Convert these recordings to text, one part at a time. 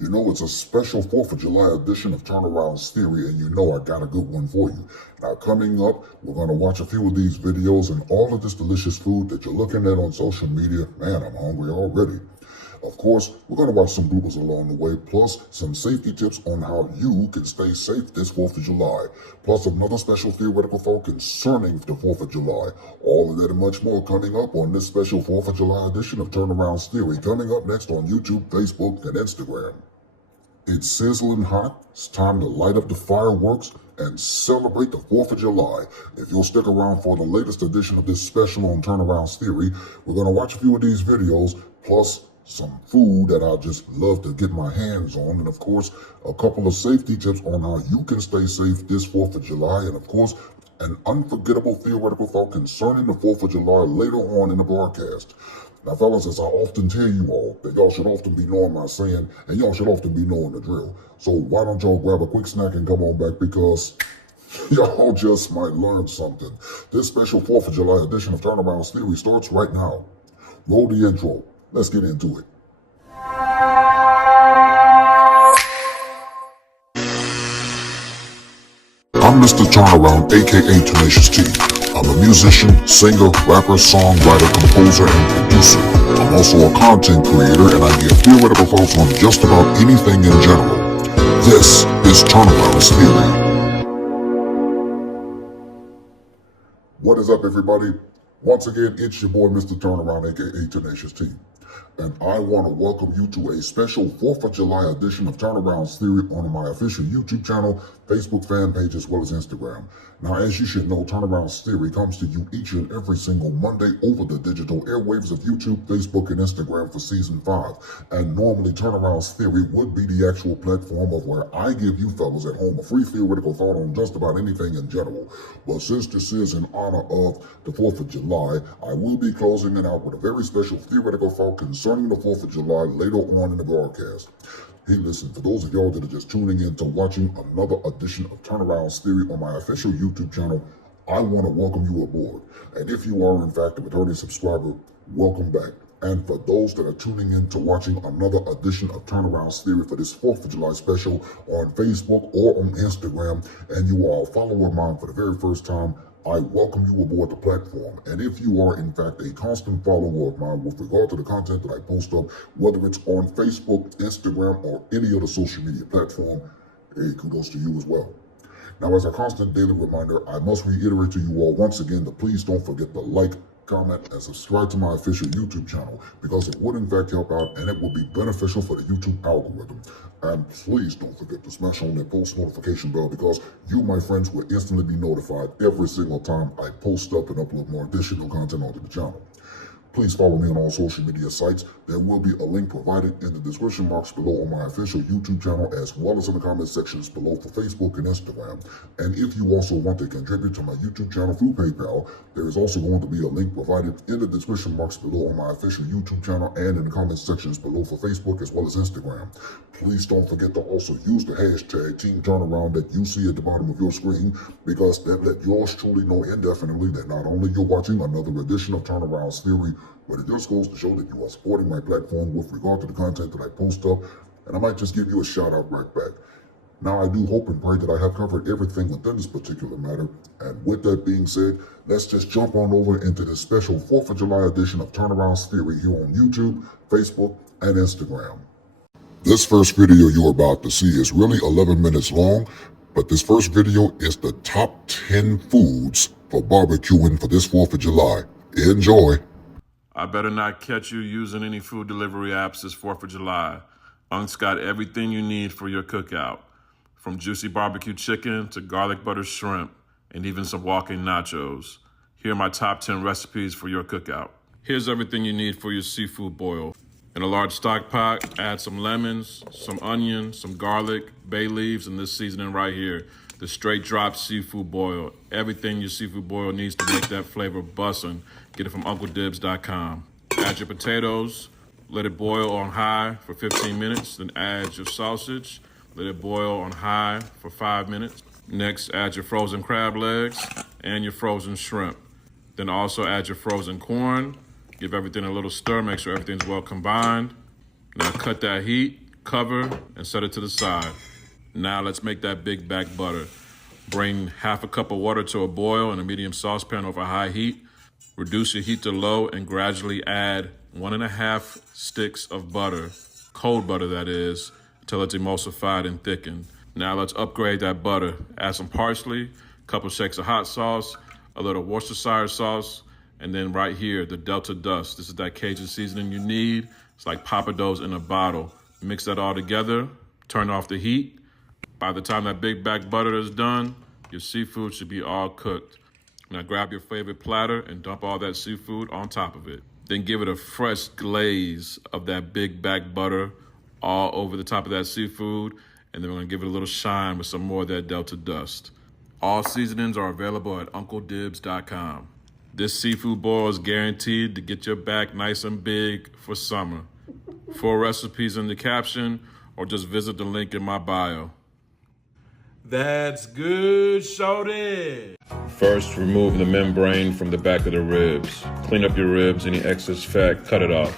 You know, it's a special 4th of July edition of Turneround's Theory, and you know I got a good one for you. Now, coming up, we're going to watch a few of these videos and all of this delicious food that you're looking at on social media. Man, I'm hungry already. Of course, we're going to watch some bloopers along the way, plus some safety tips on how you can stay safe this 4th of July, plus another special theoretical thought concerning the 4th of July. All of that and much more coming up on this special 4th of July edition of Turnaround's Theory, coming up next on YouTube, Facebook, and Instagram. It's sizzling hot. It's time to light up the fireworks and celebrate the 4th of July. If you'll stick around for the latest edition of this special on Turnaround's Theory, we're going to watch a few of these videos, plus some food that I just love to get my hands on, and of course, a couple of safety tips on how you can stay safe this 4th of July, and of course, an unforgettable theoretical thought concerning the 4th of July later on in the broadcast. Now, fellas, as I often tell you all, that y'all should often be knowing my saying, and y'all should often be knowing the drill. So why don't y'all grab a quick snack and come on back, because y'all just might learn something. This special 4th of July edition of Turnaround's Theory starts right now. Roll the intro. Let's get into it. I'm Mr. Turnaround, aka Tenacious T. I'm a musician, singer, rapper, songwriter, composer, and producer. I'm also a content creator, and I give theoretical thoughts on just about anything in general. This is Turnaround's Theory. What is up, everybody? Once again, it's your boy, Mr. Turnaround, aka Tenacious T. And I want to welcome you to a special 4th of July edition of Turnaround's Theory on my official YouTube channel, Facebook fan page, as well as Instagram. Now, as you should know, Turnaround's Theory comes to you each and every single Monday over the digital airwaves of YouTube, Facebook, and Instagram for Season 5. And normally, Turnaround's Theory would be the actual platform of where I give you fellas at home a free theoretical thought on just about anything in general. But since this is in honor of the 4th of July, I will be closing it out with a very special theoretical thought concerning the 4th of July later on in the broadcast. Hey, listen, for those of y'all that are just tuning in to watching another edition of Turnaround's Theory on my official YouTube channel, I want to welcome you aboard. And if you are, in fact, a returning subscriber, welcome back. And for those that are tuning in to watching another edition of Turnaround's Theory for this 4th of July special on Facebook or on Instagram, and you are a follower of mine for the very first time, I welcome you aboard the platform. And if you are, in fact, a constant follower of mine with regard to the content that I post up, whether it's on Facebook, Instagram, or any other social media platform, hey, kudos to you as well. Now, as a constant daily reminder, I must reiterate to you all once again that please don't forget to like, comment, and subscribe to my official YouTube channel, because it would in fact help out and it will be beneficial for the YouTube algorithm. And please don't forget to smash on that post notification bell, because you, my friends, will instantly be notified every single time I post up and upload more additional content onto the channel. Please follow me on all social media sites. There will be a link provided in the description box below on my official YouTube channel, as well as in the comment sections below for Facebook and Instagram. And if you also want to contribute to my YouTube channel through PayPal, there is also going to be a link provided in the description box below on my official YouTube channel and in the comment sections below for Facebook as well as Instagram. Please don't forget to also use the hashtag TeamTurnaround that you see at the bottom of your screen, because that let yours truly know indefinitely that not only you're watching another edition of Turnaround's Theory, but it just goes to show that you are supporting my platform with regard to the content that I post up, and I might just give you a shout out right back. Now, I do hope and pray that I have covered everything within this particular matter, and with that being said, let's just jump on over into this special 4th of July edition of Turnaround's Theory here on YouTube, Facebook, and Instagram. This first video you're about to see is really 11 minutes long, but this first video is the top 10 foods for barbecuing for this 4th of July. Enjoy. I better not catch you using any food delivery apps this 4th of July. Unc's got everything you need for your cookout, from juicy barbecue chicken to garlic butter shrimp, and even some walking nachos. Here are my top 10 recipes for your cookout. Here's everything you need for your seafood boil. In a large stock pot, add some lemons, some onion, some garlic, bay leaves, and this seasoning right here, the straight drop seafood boil. Everything your seafood boil needs to make that flavor bussin'. Get it from UncleDibs.com. Add your potatoes, let it boil on high for 15 minutes, then add your sausage, let it boil on high for 5 minutes. Next, add your frozen crab legs and your frozen shrimp. Then also add your frozen corn. Give everything a little stir, make sure everything's well combined. Now cut that heat, Cover and set it to the side. Now let's make that big back butter. Bring half a cup of water to a boil in a medium saucepan over high heat. Reduce your heat to low and gradually add 1.5 sticks of butter, cold butter that is, until it's emulsified and thickened. Now let's upgrade that butter. Add some parsley, a couple shakes of hot sauce, a little Worcestershire sauce, and then right here, the Delta Dust. This is that Cajun seasoning you need. It's like Papados in a bottle. Mix that all together, turn off the heat. By the time that big back butter is done, your seafood should be all cooked. Now grab your favorite platter and dump all that seafood on top of it. Then give it a fresh glaze of that big back butter all over the top of that seafood. And then we're gonna give it a little shine with some more of that Delta Dust. All seasonings are available at UncleDibs.com. This seafood boil is guaranteed to get your back nice and big for summer. Full recipes in the caption, or just visit the link in my bio. That's good, shorty. First, remove the membrane from the back of the ribs. Clean up your ribs, any excess fat, cut it off.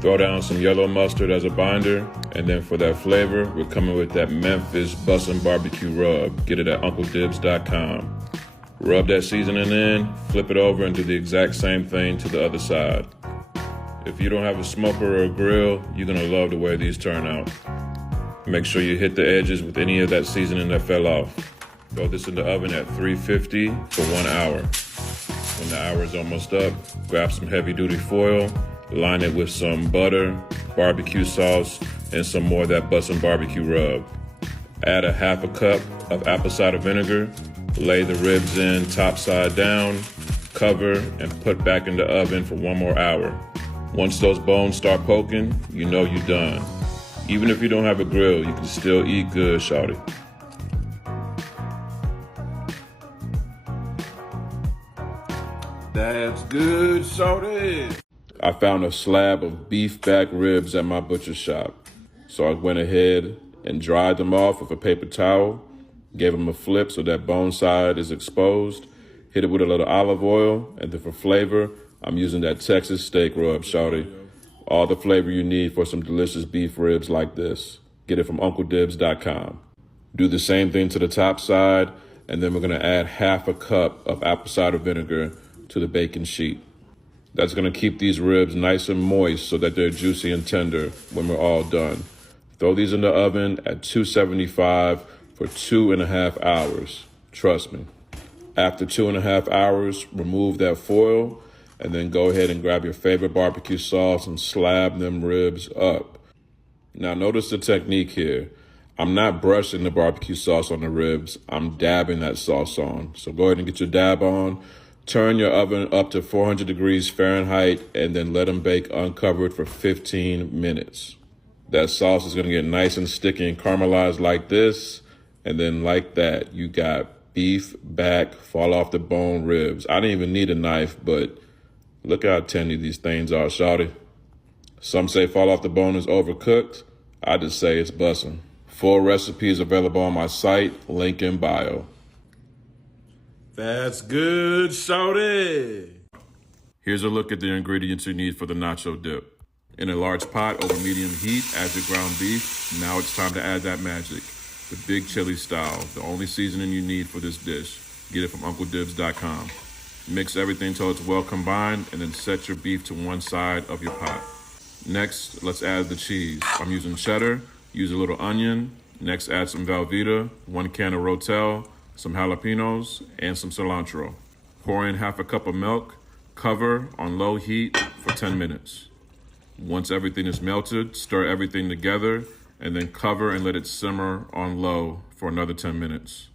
Throw down some yellow mustard as a binder, and then for that flavor, we're coming with that Memphis Bussin' Barbecue Rub. Get it at UncleDibs.com. Rub that seasoning in, flip it over, and do the exact same thing to the other side. If you don't have a smoker or a grill, you're gonna love the way these turn out. Make sure you hit the edges with any of that seasoning that fell off. Throw this in the oven at 350 for 1 hour. When the hour is almost up, grab some heavy-duty foil, line it with some butter, barbecue sauce, and some more of that Bussin' Barbecue Rub. Add a half a cup of apple cider vinegar, lay the ribs in top side down, cover, and put back in the oven for 1 more hour. Once those bones start poking, you know you're done. Even if you don't have a grill, you can still eat good, shawty. That's good, shawty. I found a slab of beef back ribs at my butcher shop. So I went ahead and dried them off with a paper towel, gave them a flip so that bone side is exposed, hit it with a little olive oil, and then for flavor, I'm using that Texas steak rub, shawty. All the flavor you need for some delicious beef ribs like this. Get it from UncleDibs.com. Do the same thing to the top side, and then we're gonna add half a cup of apple cider vinegar to the bacon sheet. That's gonna keep these ribs nice and moist so that they're juicy and tender when we're all done. Throw these in the oven at 275 for 2.5 hours. Trust me. After 2.5 hours, remove that foil, and then go ahead and grab your favorite barbecue sauce and slab them ribs up. Now notice the technique here. I'm not brushing the barbecue sauce on the ribs. I'm dabbing that sauce on. So go ahead and get your dab on. Turn your oven up to 400 degrees Fahrenheit and then let them bake uncovered for 15 minutes. That sauce is gonna get nice and sticky and caramelized like this. And then like that, you got beef back, fall off the bone ribs. I didn't even need a knife, but look how tender these things are, shawty. Some say fall off the bone is overcooked. I just say it's bussin'. Full recipes available on my site, link in bio. That's good, shawty. Here's a look at the ingredients you need for the nacho dip. In a large pot over medium heat, add your ground beef. Now it's time to add that magic. The big chili style, the only seasoning you need for this dish. Get it from UncleDibs.com. Mix everything till it's well combined and then set your beef to one side of your pot. Next, let's add the cheese. I'm using cheddar, use a little onion. Next, add some Velveeta, 1 can of Rotel, some jalapenos, and some cilantro. Pour in half a cup of milk, cover on low heat for 10 minutes. Once everything is melted, stir everything together and then cover and let it simmer on low for another 10 minutes.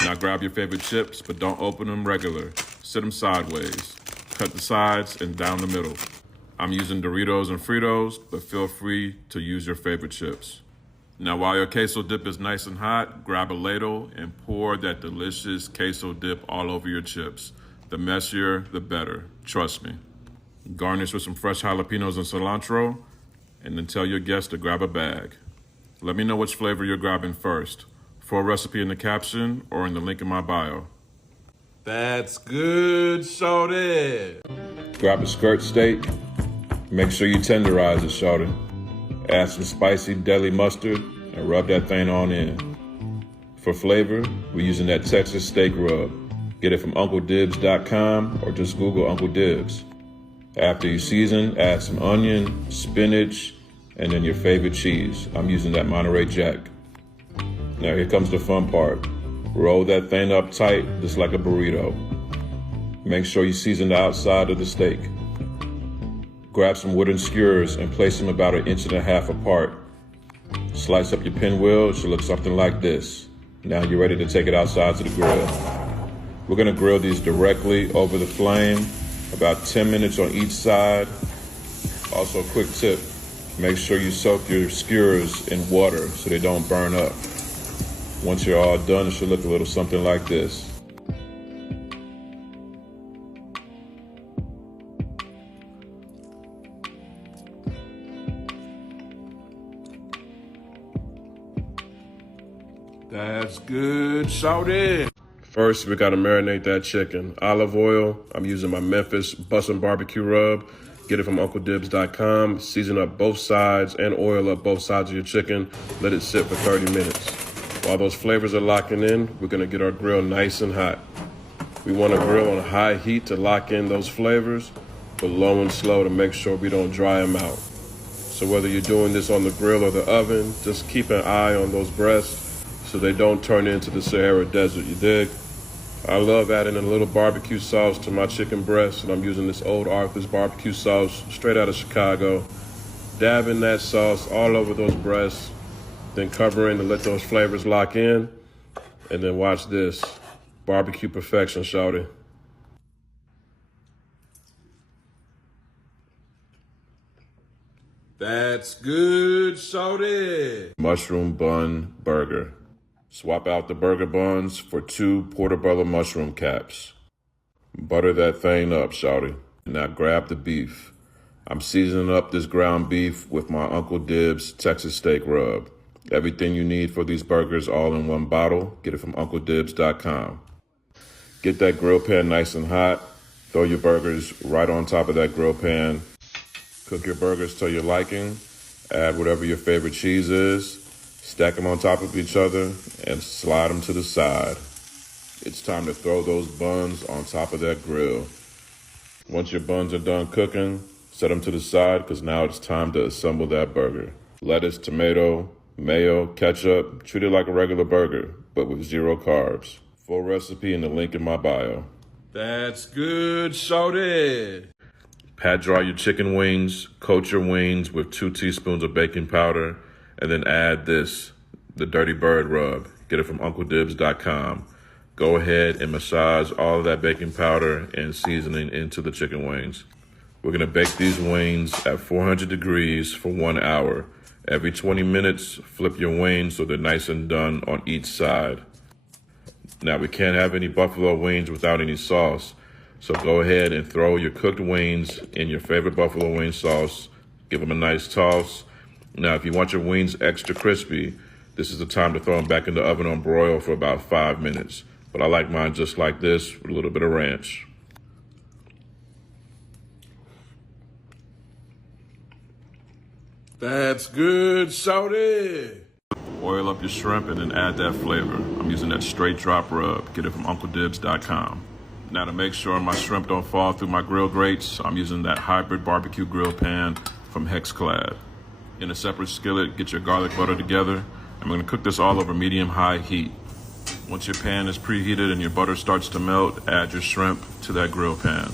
Now grab your favorite chips, but don't open them regular. Sit them sideways. Cut the sides and down the middle. I'm using Doritos and Fritos, but feel free to use your favorite chips. Now while your queso dip is nice and hot, grab a ladle and pour that delicious queso dip all over your chips. The messier, the better. Trust me. Garnish with some fresh jalapenos and cilantro, and then tell your guests to grab a bag. Let me know which flavor you're grabbing first. Full recipe in the caption or in the link in my bio. That's good, shorty. Grab a skirt steak. Make sure you tenderize it, shorty. Add some spicy deli mustard and rub that thing on in. For flavor, we're using that Texas steak rub. Get it from UncleDibs.com or just Google Uncle Dibs. After you season, add some onion, spinach, and then your favorite cheese. I'm using that Monterey Jack. Now here comes the fun part. Roll that thing up tight, just like a burrito. Make sure you season the outside of the steak. Grab some wooden skewers and place them about 1.5 inches apart. Slice up your pinwheel, it should look something like this. Now you're ready to take it outside to the grill. We're gonna grill these directly over the flame, about 10 minutes on each side. Also, a quick tip, make sure you soak your skewers in water so they don't burn up. Once you're all done, it should look a little something like this. That's good, shawty. First, we gotta marinate that chicken. Olive oil, I'm using my Memphis Bussin' Barbecue Rub. Get it from UncleDibs.com. Season up both sides and oil up both sides of your chicken. Let it sit for 30 minutes. While those flavors are locking in, we're gonna get our grill nice and hot. We wanna grill on high heat to lock in those flavors, but low and slow to make sure we don't dry them out. So whether you're doing this on the grill or the oven, just keep an eye on those breasts so they don't turn into the Sahara Desert, you dig? I love adding a little barbecue sauce to my chicken breast, and I'm using this Old Arthur's barbecue sauce straight out of Chicago. Dabbing that sauce all over those breasts, then covering to let those flavors lock in, and then watch this. Barbecue perfection, shawty. That's good, shawty. Mushroom bun burger. Swap out the burger buns for 2 portobello mushroom caps. Butter that thing up, shawty. Now grab the beef. I'm seasoning up this ground beef with my Uncle Dibs Texas steak rub. Everything you need for these burgers all in one bottle. Get it from UncleDibs.com. Get that grill pan nice and hot. Throw your burgers right on top of that grill pan. Cook your burgers to your liking. Add whatever your favorite cheese is. Stack them on top of each other and slide them to the side. It's time to throw those buns on top of that grill. Once your buns are done cooking, set them to the side because now it's time to assemble that burger. Lettuce, tomato, mayo, ketchup, treat it like a regular burger, but with 0 carbs. Full recipe in the link in my bio. That's good, shawty. Pat dry your chicken wings, coat your wings with 2 teaspoons of baking powder, and then add this, the Dirty Bird Rub. Get it from UncleDibs.com. Go ahead and massage all of that baking powder and seasoning into the chicken wings. We're gonna bake these wings at 400 degrees for 1 hour. Every 20 minutes, flip your wings so they're nice and done on each side. Now, we can't have any buffalo wings without any sauce, so go ahead and throw your cooked wings in your favorite buffalo wing sauce. Give them a nice toss. Now, if you want your wings extra crispy, this is the time to throw them back in the oven on broil for about 5 minutes. But I like mine just like this with a little bit of ranch. That's good, shawty. Oil up your shrimp and then add that flavor. I'm using that straight drop rub. Get it from UncleDibs.com. Now, to make sure my shrimp don't fall through my grill grates, I'm using that hybrid barbecue grill pan from Hexclad. In a separate skillet, get your garlic butter together. I'm gonna cook this all over medium-high heat. Once your pan is preheated and your butter starts to melt, add your shrimp to that grill pan.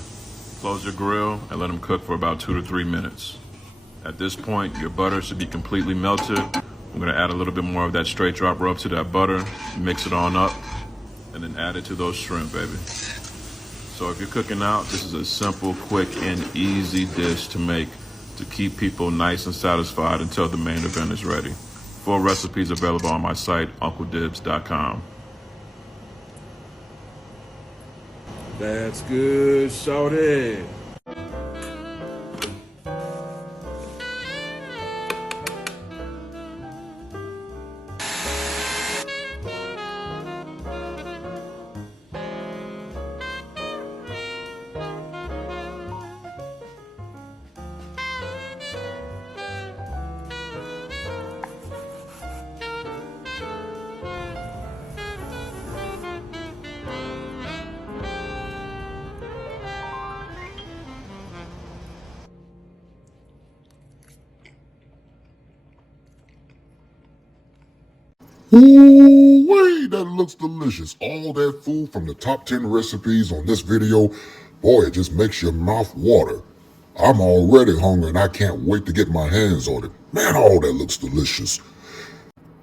Close your grill and let them cook for about 2 to 3 minutes. At this point, your butter should be completely melted. I'm gonna add a little bit more of that straight drop rub to that butter, mix it on up, and then add it to those shrimp, baby. So if you're cooking out, this is a simple, quick, and easy dish to make to keep people nice and satisfied until the main event is ready. Full recipes available on my site, UncleDibs.com. That's good, shawty. Ooh-wee, that looks delicious. All that food from the top 10 recipes on this video, boy, it just makes your mouth water. I'm already hungry and I can't wait to get my hands on it. Man, all that looks delicious.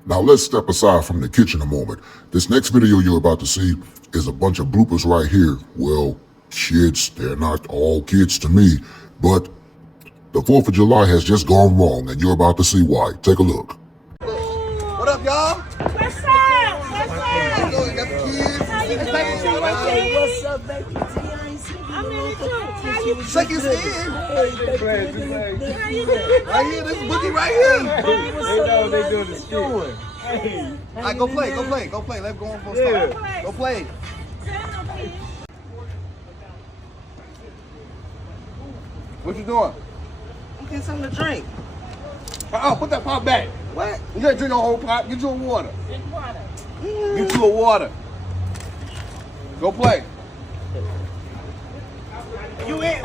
Now let's step aside from the kitchen a moment. This next video you're about to see is a bunch of bloopers right here. Well, kids, they're not all kids to me, but the 4th of July has just gone wrong and you're about to see why. Take a look. What up, y'all? What's up? What's up? You got the kids. How you doing? Hey, What's up, baby? I'm in it too. How you doing? shake his hand. How you doing? Right here, this boogie right here. Hey, what's up? They doing the skit. Hey. All right, go play. Let's go on for a start. Go play. What you doing? I'm getting something to drink. Put that pop back. What? You gotta drink the whole pop. Get you a water. Drink water. Get you a water. Go play. You hit.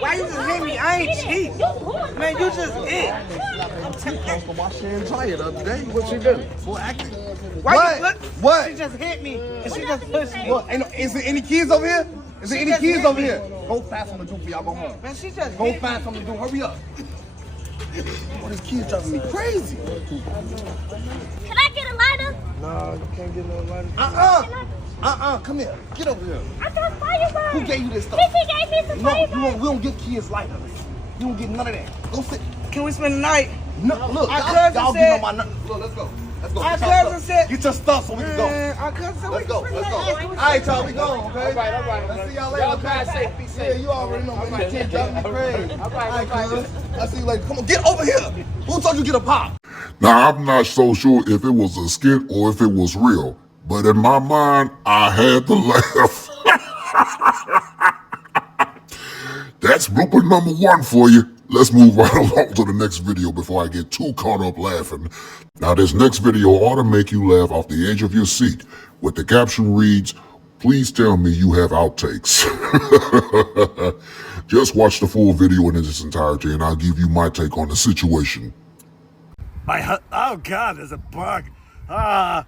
Why you just hit me? I ain't cheat. Man, you just hit. Wash your hands dry the other day. What you do? Boy, acting. Why you look? What? She just hit me. And she just pushed me. What? Is there any kids over here? Is there She any just kids hit over me. here? Go find something to do for y'all. Go home. Man, she just Go hit me. find something to do. Hurry up. Oh, this kid's driving me crazy. Can I get a lighter? Nah, you can't get no lighter. Come here. Get over here. I got fireworks. Who gave you this stuff? Sissy gave me some No, fireworks. we don't get kids lighters. You don't get none of that. Go sit. Can we spend the night? No, look, Our y'all cousin get on said- my nerves. Look, let's go. Let's go. Our Get your cousin stuff. said- Get your stuff so we can go. Man, our cousin said Let's we go. can Let's spend go. the night. All right, y'all, we going, okay? All right. Let's see y'all later. Y'all drive safe. Be safe. Yeah, you already know, man. All right. You can't drive me crazy. All right. cuz. I'll see you later. Come on, get over here. Who told you to get a pop? Now, I'm not so sure if it was a skit or if it was real, but in my mind, I had to laugh. That's blooper number 1 for you. Let's move right along to the next video before I get too caught up laughing. Now, this next video ought to make you laugh off the edge of your seat, with the caption reads, "Please tell me you have outtakes." Just watch the full video in its entirety and I'll give you my take on the situation. Oh God, there's a bug.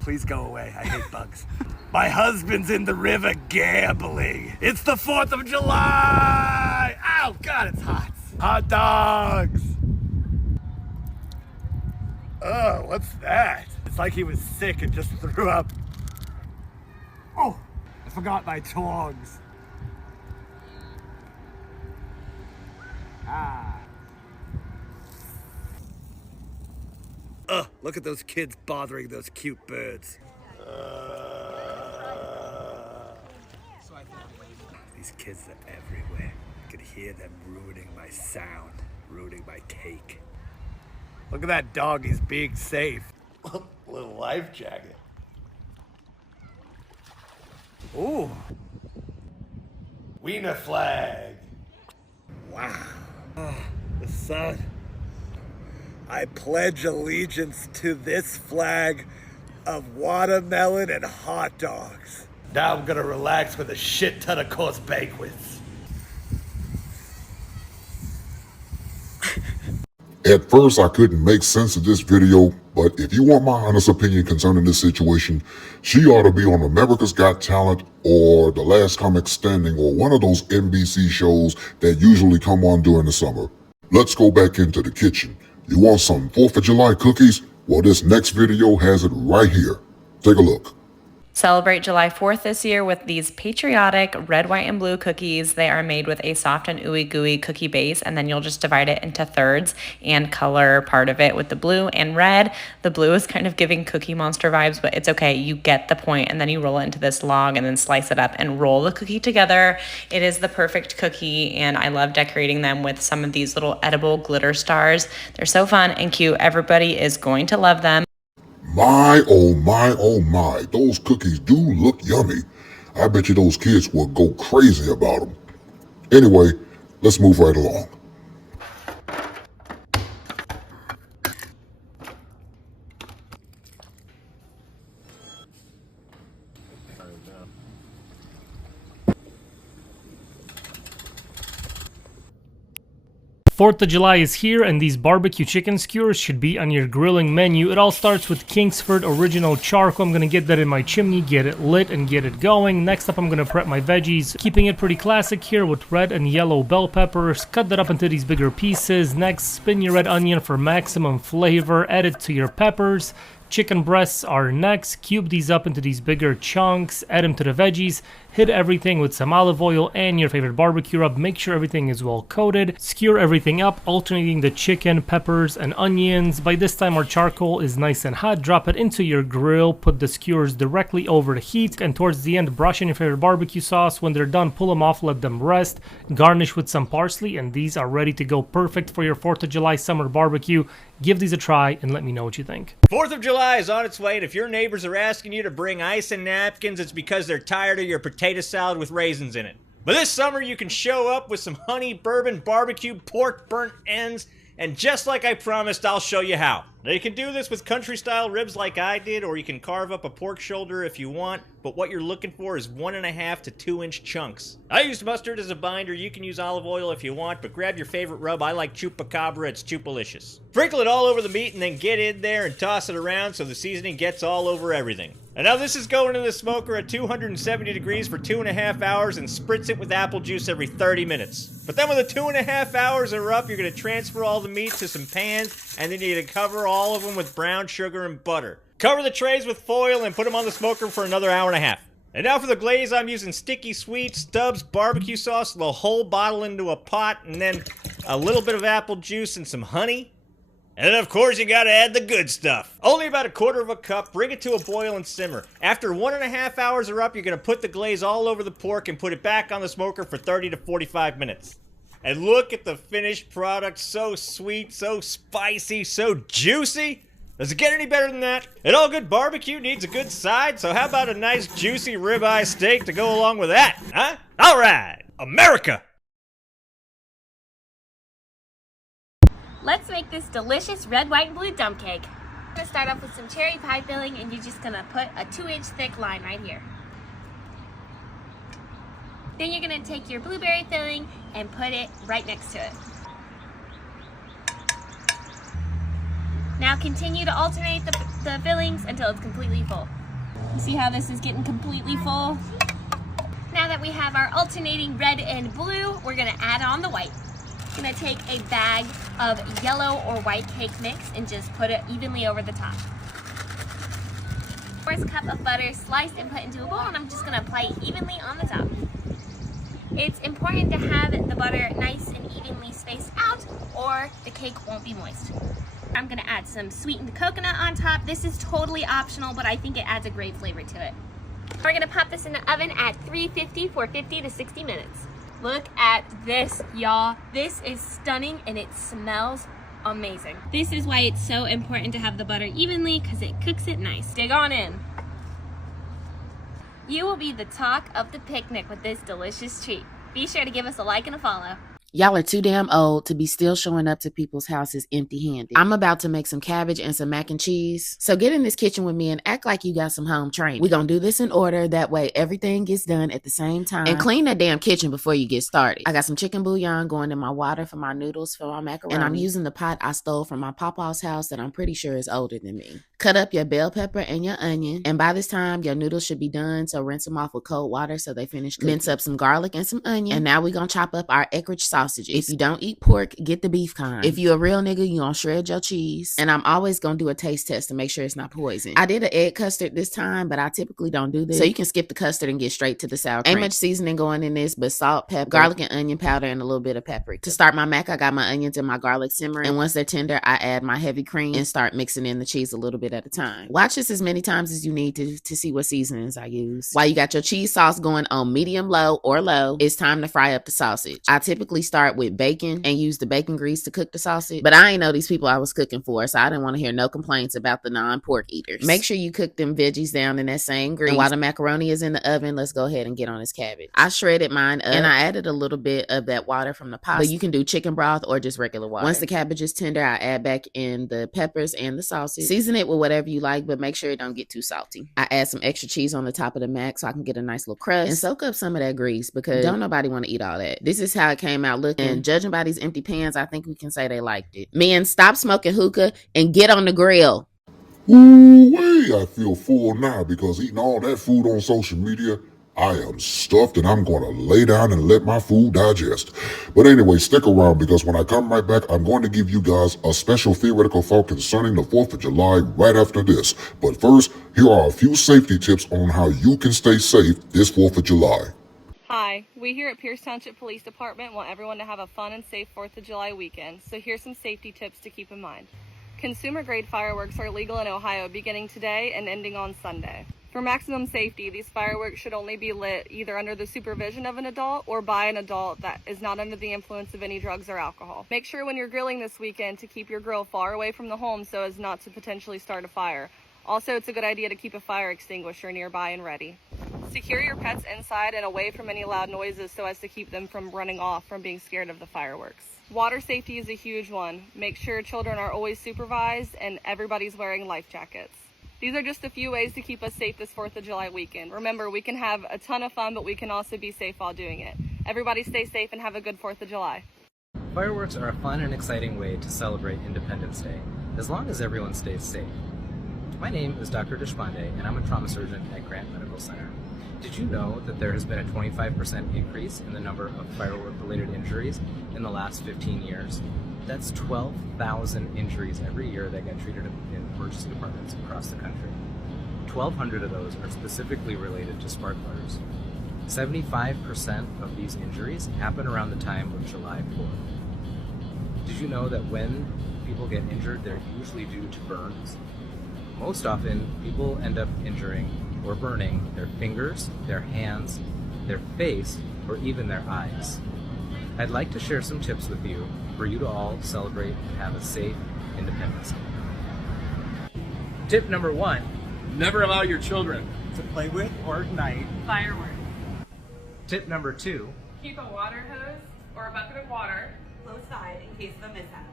Please go away. I hate bugs. My husband's in the river gambling. It's the 4th of July. Oh God, it's hot. Hot dogs. Oh, what's that? It's like he was sick and just threw up. Oh, I forgot my tongs. Look at those kids bothering those cute birds. These kids are everywhere. I could hear them ruining my sound, ruining my cake. Look at that dog, he's being safe. Little life jacket. Ooh. Wiener flag. Wow. The sun. I pledge allegiance to this flag of watermelon and hot dogs. Now I'm gonna relax with a shit ton of course banquets. At first, I couldn't make sense of this video, but if you want my honest opinion concerning this situation, she ought to be on America's Got Talent or The Last Comic Standing or one of those NBC shows that usually come on during the summer. Let's go back into the kitchen. You want some 4th of July cookies? Well, this next video has it right here. Take a look. Celebrate July 4th this year with these patriotic red, white, and blue cookies. They are made with a soft and ooey gooey cookie base, and then you'll just divide it into thirds and color part of it with the blue and red. The blue is kind of giving Cookie Monster vibes, but it's okay. You get the point, and then you roll it into this log and then slice it up and roll the cookie together. It is the perfect cookie, and I love decorating them with some of these little edible glitter stars. They're so fun and cute. Everybody is going to love them. My, oh my, those cookies do look yummy. I bet you those kids will go crazy about them. Anyway, let's move right along. 4th of July is here and these barbecue chicken skewers should be on your grilling menu. It all starts with Kingsford original charcoal. I'm gonna get that in my chimney, get it lit and get it going. Next up I'm gonna prep my veggies, keeping it pretty classic here with red and yellow bell peppers. Cut that up into these bigger pieces. Next, spin your red onion for maximum flavor, add it to your peppers. Chicken breasts are next. Cube these up into these bigger chunks, add them to the veggies, hit everything with some olive oil and your favorite barbecue rub. Make sure everything is well coated. Skewer everything up, alternating the chicken, peppers, and onions. By this time our charcoal is nice and hot. Drop it into your grill, put the skewers directly over the heat, and towards the end brush in your favorite barbecue sauce. When they're done, pull them off, let them rest. Garnish with some parsley, and these are ready to go, perfect for your 4th of July summer barbecue. Give these a try and let me know what you think. 4th of July is on its way, and if your neighbors are asking you to bring ice and napkins, it's because they're tired of your potato salad with raisins in it. But this summer, you can show up with some honey bourbon barbecue pork burnt ends, and just like I promised, I'll show you how. Now, you can do this with country-style ribs like I did, or you can carve up a pork shoulder if you want, but what you're looking for is 1.5 to 2 inch chunks. I used mustard as a binder. You can use olive oil if you want, but grab your favorite rub. I like Chupacabra. It's Chupalicious. Sprinkle it all over the meat and then get in there and toss it around so the seasoning gets all over everything. And now this is going in the smoker at 270 degrees for 2.5 hours and spritz it with apple juice every 30 minutes. But then when the 2.5 hours are up, you're going to transfer all the meat to some pans, and then you're going to cover all of them with brown sugar and butter. Cover the trays with foil and put them on the smoker for another 1.5 hours. And now for the glaze, I'm using Sticky Sweet Stubbs barbecue sauce, the whole bottle into a pot, and then a little bit of apple juice and some honey. And then, of course, you gotta add the good stuff. Only about 1/4 cup, bring it to a boil and simmer. After 1.5 hours are up, you're gonna put the glaze all over the pork and put it back on the smoker for 30 to 45 minutes. And look at the finished product, so sweet, so spicy, so juicy. Does it get any better than that? And all good barbecue needs a good side, so how about a nice juicy ribeye steak to go along with that, huh? All right, America! Let's make this delicious red, white, and blue dump cake. I'm gonna start off with some cherry pie filling, and you're just gonna put a 2-inch thick line right here. Then you're gonna take your blueberry filling and put it right next to it. Now continue to alternate the fillings until it's completely full. You see how this is getting completely full? Now that we have our alternating red and blue, we're gonna add on the white. I'm gonna take a bag of yellow or white cake mix and just put it evenly over the top. First cup of butter sliced and put into a bowl, and I'm just gonna apply it evenly on the top. It's important to have the butter nice and evenly spaced out, or the cake won't be moist. I'm gonna add some sweetened coconut on top. This is totally optional, but I think it adds a great flavor to it. We're gonna pop this in the oven at 350 for 50 to 60 minutes. Look at this, y'all. This is stunning and it smells amazing. This is why it's so important to have the butter evenly, because it cooks it nice. Dig on in. You will be the talk of the picnic with this delicious treat. Be sure to give us a like and a follow. Y'all are too damn old to be still showing up to people's houses empty-handed. I'm about to make some cabbage and some mac and cheese. So get in this kitchen with me and act like you got some home training. We're gonna do this in order. That way everything gets done at the same time. And clean that damn kitchen before you get started. I got some chicken bouillon going in my water for my noodles for my macaroni. And I'm using the pot I stole from my papa's house that I'm pretty sure is older than me. Cut up your bell pepper and your onion. And by this time, your noodles should be done. So rinse them off with cold water so they finish cooking. Mince up some garlic and some onion. And now we're gonna chop up our Eckrich sausages. If you don't eat pork, get the beef kind. If you a real nigga, you gonna shred your cheese. And I'm always gonna do a taste test to make sure it's not poison. I did an egg custard this time, but I typically don't do this. So you can skip the custard and get straight to the sour cream. Ain't much seasoning going in this, but salt, pepper, garlic and onion powder, and a little bit of paprika. To start my mac, I got my onions and my garlic simmering. And once they're tender, I add my heavy cream and start mixing in the cheese a little bit at a time. Watch this as many times as you need to see what seasonings I use. While you got your cheese sauce going on medium low or low, it's time to fry up the sausage. I typically start with bacon and use the bacon grease to cook the sausage, but I ain't know these people I was cooking for, so I didn't want to hear no complaints about the non-pork eaters. Make sure you cook them veggies down in that same grease. And while the macaroni is in the oven, let's go ahead and get on this cabbage. I shredded mine up and I added a little bit of that water from the pasta, but you can do chicken broth or just regular water. Once the cabbage is tender, I add back in the peppers and the sausage. Season it with whatever you like, but make sure it don't get too salty. I add some extra cheese on the top of the mac so I can get a nice little crust and soak up some of that grease because don't nobody want to eat all that. This is how it came out out looking. And judging by these empty pans, I think we can say they liked it. Men, stop smoking hookah and get on the grill. Ooh-wee, I feel full now because eating all that food on social media, I am stuffed and I'm going to lay down and let my food digest. But anyway, stick around because when I come right back, I'm going to give you guys a special theoretical thought concerning the 4th of July right after this. But first, here are a few safety tips on how you can stay safe this 4th of July. Hi, we here at Pierce Township Police Department want everyone to have a fun and safe 4th of July weekend, so here's some safety tips to keep in mind. Consumer-grade fireworks are legal in Ohio beginning today and ending on Sunday. For maximum safety, these fireworks should only be lit either under the supervision of an adult or by an adult that is not under the influence of any drugs or alcohol. Make sure when you're grilling this weekend to keep your grill far away from the home so as not to potentially start a fire. Also, it's a good idea to keep a fire extinguisher nearby and ready. Secure your pets inside and away from any loud noises so as to keep them from running off from being scared of the fireworks. Water safety is a huge one. Make sure children are always supervised and everybody's wearing life jackets. These are just a few ways to keep us safe this 4th of July weekend. Remember, we can have a ton of fun, but we can also be safe while doing it. Everybody stay safe and have a good 4th of July. Fireworks are a fun and exciting way to celebrate Independence Day, as long as everyone stays safe. My name is Dr. Deshpande, and I'm a trauma surgeon at Grant Medical Center. Did you know that there has been a 25% increase in the number of firework-related injuries in the last 15 years? That's 12,000 injuries every year that get treated in emergency departments across the country. 1,200 of those are specifically related to sparklers. 75% of these injuries happen around the time of July 4th. Did you know that when people get injured, they're usually due to burns? Most often, people end up injuring or burning their fingers, their hands, their face, or even their eyes. I'd like to share some tips with you for you to all celebrate and have a safe Independence Day. Tip number 1, never allow your children to play with or ignite Fireworks. Tip number 2, Keep a water hose or a bucket of water Close side in case of a mishap.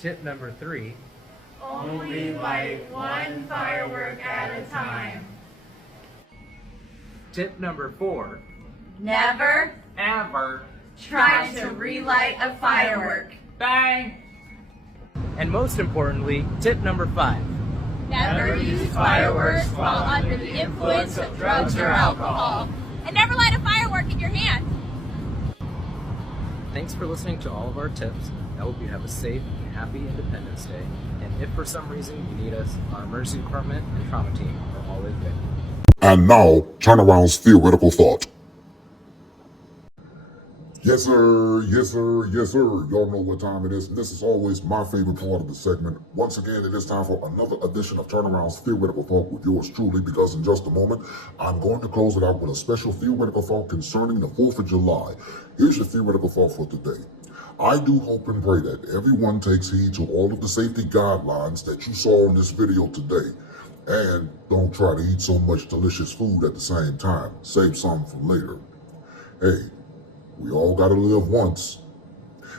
tip number 3, only light one firework at a time. tip number 4, Never, ever try to relight a firework. Bang! and most importantly, tip number 5, Never use fireworks while under the influence of drugs or alcohol. And never light a firework in your hand. Thanks for listening to all of our tips. I hope you have a safe and happy Independence Day. And if for some reason you need us, our emergency department and trauma team are always there. And now, Turnaround's theoretical thought. Yes, sir. Yes, sir. Yes, sir. Y'all know what time it is. This is always my favorite part of the segment. Once again, it is time for another edition of Turnaround's theoretical thought with yours truly, because in just a moment, I'm going to close it out with a special theoretical thought concerning the 4th of July. Here's your theoretical thought for today. I do hope and pray that everyone takes heed to all of the safety guidelines that you saw in this video today. And don't try to eat so much delicious food at the same time. Save some for later. Hey, we all gotta live once.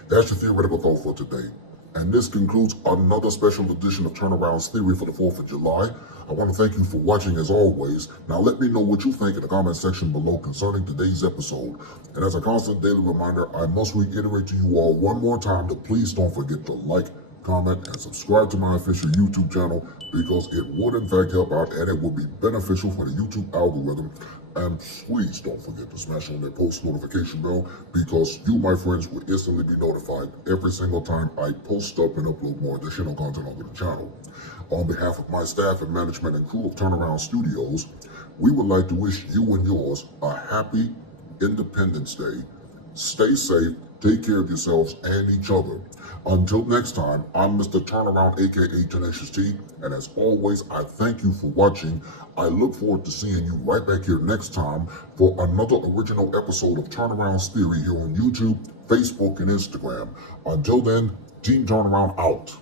That's your theoretical thought for today. And this concludes another special edition of Turnaround's Theory for the 4th of July. I want to thank you for watching as always. Now let me know what you think in the comment section below concerning today's episode. And as a constant daily reminder, I must reiterate to you all one more time to please don't forget to like, comment, and subscribe to my official YouTube channel, because it would in fact help out and it would be beneficial for the YouTube algorithm. And please don't forget to smash on that post notification bell, because you, my friends, will instantly be notified every single time I post up and upload more additional content onto the channel. On behalf of my staff and management and crew of Turnaround Studios, we would like to wish you and yours a happy Independence Day. Stay safe, take care of yourselves and each other. Until next time, I'm Mr. Turnaround, aka Tenacious T, and as always, I thank you for watching. I look forward to seeing you right back here next time for another original episode of Turnaround's Theory here on YouTube, Facebook, and Instagram. Until then, Team Turnaround out.